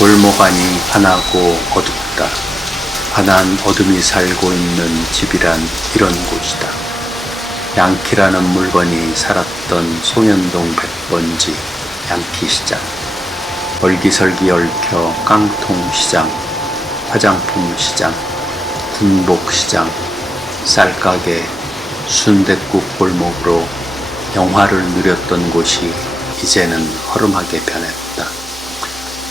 골목 안이 환하고 어둡다. 환한 어둠이 살고 있는 집이란 이런 곳이다. 양키라는 물건이 살았던 송현동 백번지 양키시장. 얼기설기 얽혀 깡통시장, 화장품시장, 군복시장, 쌀가게, 순댓국 골목으로 영화를 누렸던 곳이 이제는 허름하게 변했다.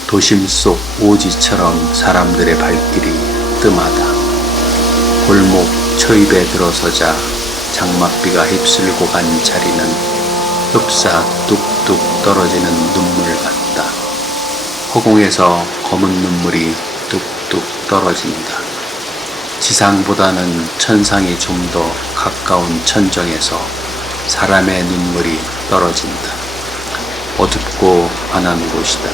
도심 속 오지처럼 사람들의 발길이 뜸하다. 골목 초입에 들어서자 장맛비가 휩쓸고 간 자리는 흡사 뚝뚝 떨어지는 눈물 같다. 허공에서 검은 눈물이 뚝뚝 떨어진다. 지상보다는 천상이 좀 더 가까운 천정에서 사람의 눈물이 떨어진다. 어둡고 환한 곳이다.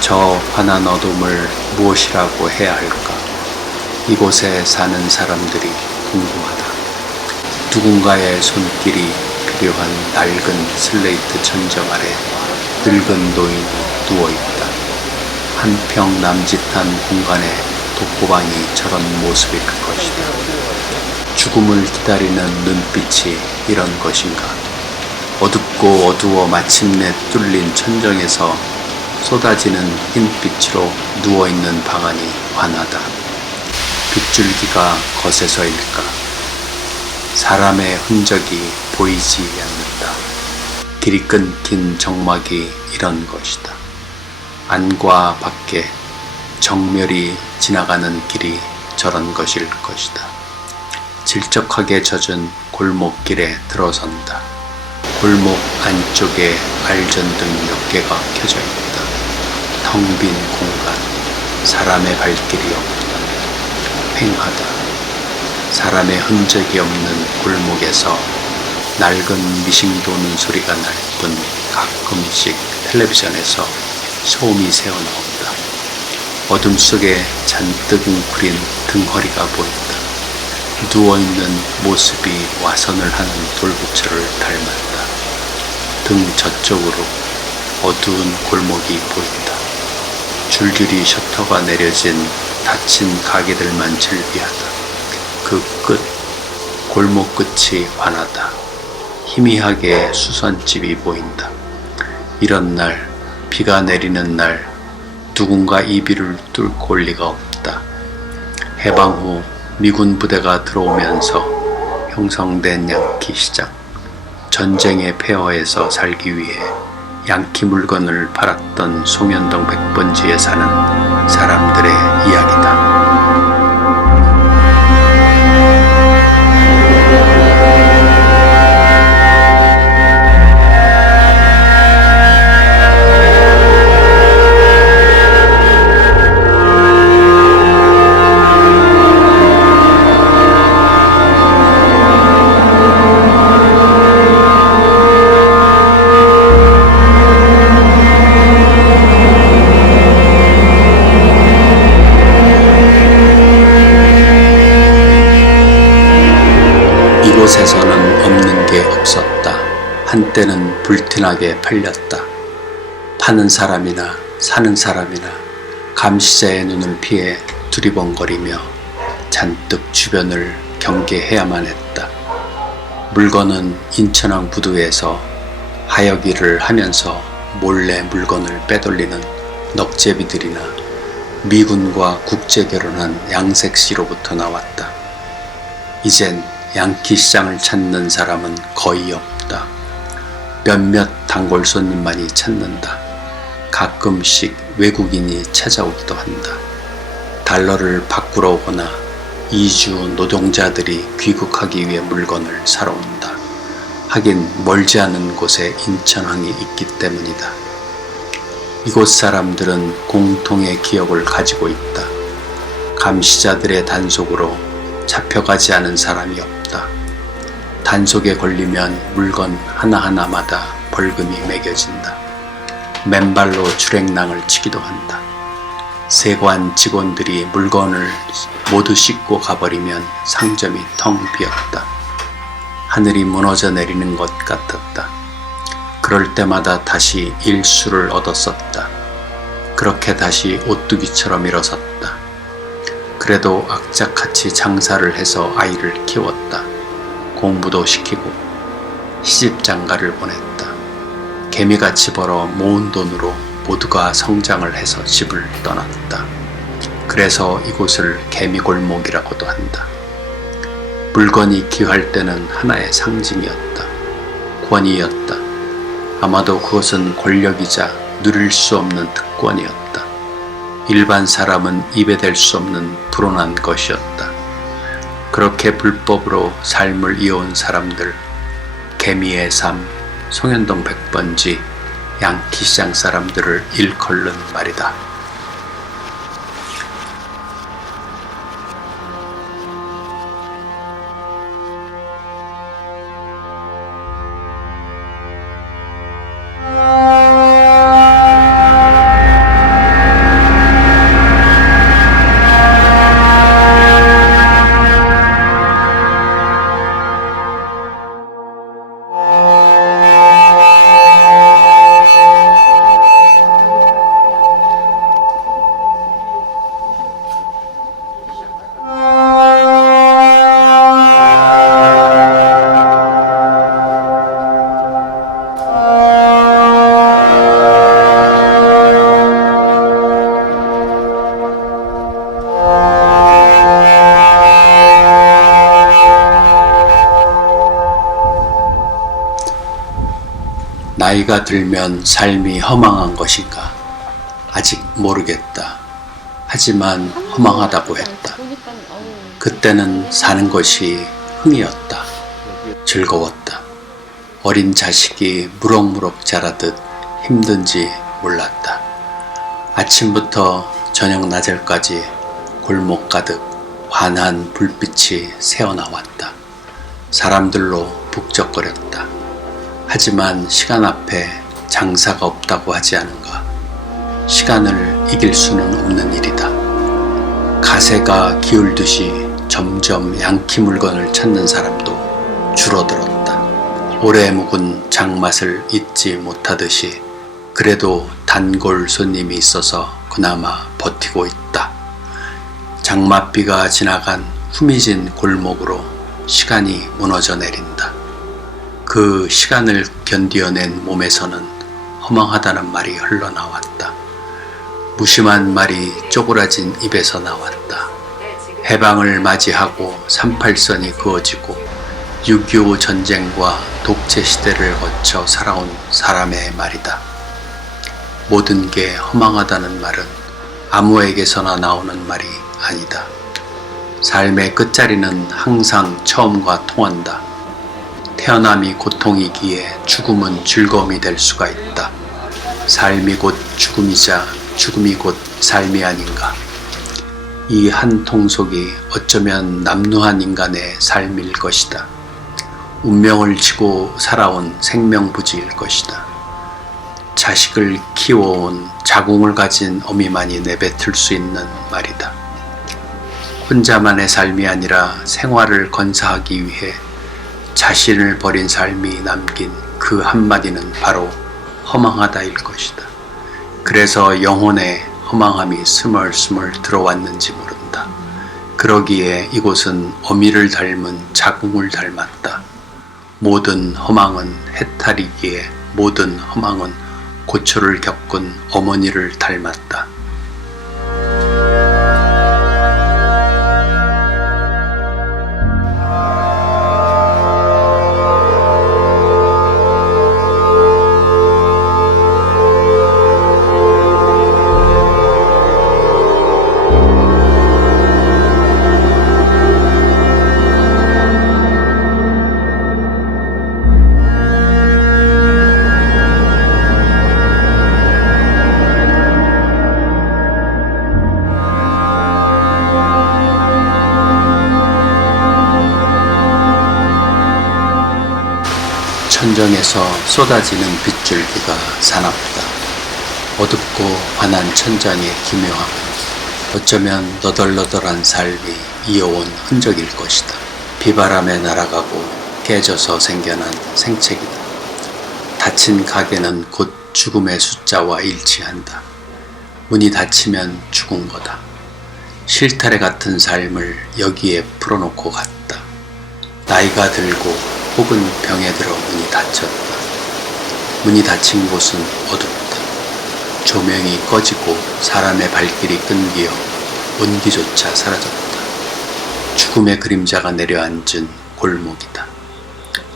저 환한 어둠을 무엇이라고 해야 할까? 이곳에 사는 사람들이 궁금하다. 누군가의 손길이 필요한 낡은 슬레이트 천정 아래 늙은 노인이 누워있다. 한평 남짓한 공간에 독고방이 저런 모습일 것이다. 죽음을 기다리는 눈빛이 이런 것인가? 어둡고 어두워 마침내 뚫린 천정에서 쏟아지는 흰빛으로 누워있는 방안이 환하다. 빗줄기가 거세서일까? 사람의 흔적이 보이지 않는다. 길이 끊긴 정막이 이런 것이다. 안과 밖에 정멸이 지나가는 길이 저런 것일 것이다. 질적하게 젖은 골목길에 들어선다. 골목 안쪽에 알전등 몇 개가 켜져 있다. 텅 빈 공간, 사람의 발길이 없다. 횡하다. 사람의 흔적이 없는 골목에서 낡은 미싱 도는 소리가 날 뿐 가끔씩 텔레비전에서 소음이 새어나온다. 어둠 속에 잔뜩 웅크린 등허리가 보인다. 누워있는 모습이 와선을 하는 돌부처를 닮았다. 등 저쪽으로 어두운 골목이 보인다. 줄줄이 셔터가 내려진 닫힌 가게들만 즐비하다. 그 끝, 골목 끝이 환하다. 희미하게 수선집이 보인다. 이런 날, 비가 내리는 날, 누군가 이 비를 뚫고 올 리가 없다. 해방 후 미군 부대가 들어오면서 형성된 양키 시장. 전쟁의 폐허에서 살기 위해 양키 물건을 팔았던 송현동 백번지에 사는 사람들의 이야기다. 이곳에서는 없는 게 없었다. 한때는 불티나게 팔렸다. 파는 사람이나 사는 사람이나 감시자의 눈을 피해 두리번거리며 잔뜩 주변을 경계해야만 했다. 물건은 인천항 부두에서 하역일을 하면서 몰래 물건을 빼돌리는 넉제비들이나 미군과 국제결혼한 양색씨로부터 나왔다. 이젠 양키 시장을 찾는 사람은 거의 없다. 몇몇 단골 손님만이 찾는다. 가끔씩 외국인이 찾아오기도 한다. 달러를 바꾸러 오거나 이주 노동자들이 귀국하기 위해 물건을 사러 온다. 하긴 멀지 않은 곳에 인천항이 있기 때문이다. 이곳 사람들은 공통의 기억을 가지고 있다. 감시자들의 단속으로 잡혀가지 않은 사람이 없다. 단속에 걸리면 물건 하나하나마다 벌금이 매겨진다. 맨발로 출행랑을 치기도 한다. 세관 직원들이 물건을 모두 싣고 가버리면 상점이 텅 비었다. 하늘이 무너져 내리는 것 같았다. 그럴 때마다 다시 일수를 얻었었다. 그렇게 다시 오뚜기처럼 일어섰다. 그래도 악착같이 장사를 해서 아이를 키웠다. 공부도 시키고 시집장가를 보냈다. 개미같이 벌어 모은 돈으로 모두가 성장을 해서 집을 떠났다. 그래서 이곳을 개미골목이라고도 한다. 물건이 귀할 때는 하나의 상징이었다. 권위였다. 아마도 그것은 권력이자 누릴 수 없는 특권이었다. 일반 사람은 입에 댈 수 없는 불온한 것이었다. 그렇게 불법으로 삶을 이어온 사람들, 개미의 삶, 송현동 100번지, 양키시장 사람들을 일컬는 말이다. 나이가 들면 삶이 허망한 것인가? 아직 모르겠다. 하지만 허망하다고 했다. 그때는 사는 것이 흥이었다. 즐거웠다. 어린 자식이 무럭무럭 자라듯 힘든지 몰랐다. 아침부터 저녁 낮을까지 골목 가득 환한 불빛이 새어나왔다. 사람들로 북적거렸다. 하지만 시간 앞에 장사가 없다고 하지 않은가. 시간을 이길 수는 없는 일이다. 가세가 기울듯이 점점 양키 물건을 찾는 사람도 줄어들었다. 오래 묵은 장맛을 잊지 못하듯이 그래도 단골 손님이 있어서 그나마 버티고 있다. 장맛비가 지나간 후미진 골목으로 시간이 무너져 내린다. 그 시간을 견디어낸 몸에서는 허망하다는 말이 흘러나왔다. 무심한 말이 쪼그라진 입에서 나왔다. 해방을 맞이하고 38선이 그어지고 6.25 전쟁과 독재 시대를 거쳐 살아온 사람의 말이다. 모든 게 허망하다는 말은 아무에게서나 나오는 말이 아니다. 삶의 끝자리는 항상 처음과 통한다. 태어남이 고통이기에 죽음은 즐거움이 될 수가 있다. 삶이 곧 죽음이자 죽음이 곧 삶이 아닌가. 이 한 통속이 어쩌면 남루한 인간의 삶일 것이다. 운명을 지고 살아온 생명부지일 것이다. 자식을 키워온 자궁을 가진 어미만이 내뱉을 수 있는 말이다. 혼자만의 삶이 아니라 생활을 건사하기 위해 자신을 버린 삶이 남긴 그 한마디는 바로 허망하다일 것이다. 그래서 영혼에 허망함이 스멀스멀 들어왔는지 모른다. 그러기에 이곳은 어미를 닮은 자궁을 닮았다. 모든 허망은 해탈이기에 모든 허망은 고초를 겪은 어머니를 닮았다. 천정에서 쏟아지는 빗줄기가 사납다. 어둡고 환한 천장의 기묘함은 어쩌면 너덜너덜한 삶이 이어온 흔적일 것이다. 비바람에 날아가고 깨져서 생겨난 생채기다. 닫힌 가게는 곧 죽음의 숫자와 일치한다. 문이 닫히면 죽은 거다. 실타래 같은 삶을 여기에 풀어놓고 갔다. 나이가 들고 혹은 병에 들어 문이 닫혔다. 문이 닫힌 곳은 어둡다. 조명이 꺼지고 사람의 발길이 끊기어 온기조차 사라졌다. 죽음의 그림자가 내려앉은 골목이다.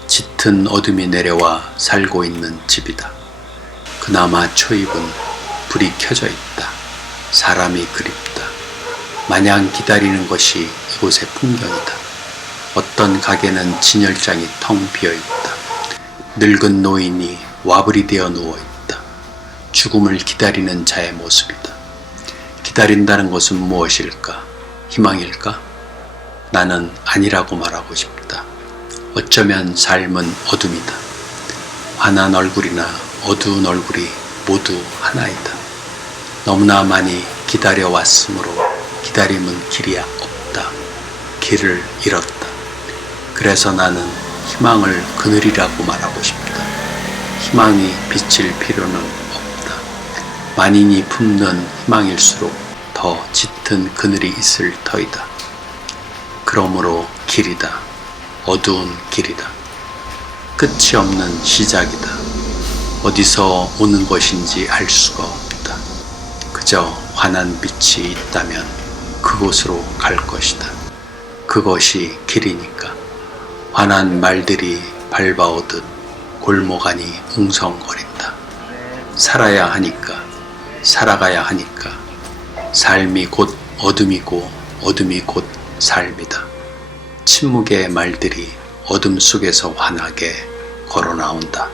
짙은 어둠이 내려와 살고 있는 집이다. 그나마 초입은 불이 켜져 있다. 사람이 그립다. 마냥 기다리는 것이 이곳의 풍경이다. 어떤 가게는 진열장이 텅 비어있다. 늙은 노인이 와불이 되어 누워있다. 죽음을 기다리는 자의 모습이다. 기다린다는 것은 무엇일까? 희망일까? 나는 아니라고 말하고 싶다. 어쩌면 삶은 어둠이다. 환한 얼굴이나 어두운 얼굴이 모두 하나이다. 너무나 많이 기다려왔으므로 기다림은 길이 없다. 길을 잃었다. 그래서 나는 희망을 그늘이라고 말하고 싶다. 희망이 비칠 필요는 없다. 만인이 품는 희망일수록 더 짙은 그늘이 있을 터이다. 그러므로 길이다. 어두운 길이다. 끝이 없는 시작이다. 어디서 오는 것인지 알 수가 없다. 그저 환한 빛이 있다면 그곳으로 갈 것이다. 그것이 길이니까. 환한 말들이 밟아오듯 골목 안이 웅성거린다. 살아야 하니까, 살아가야 하니까. 삶이 곧 어둠이고 어둠이 곧 삶이다. 침묵의 말들이 어둠 속에서 환하게 걸어 나온다.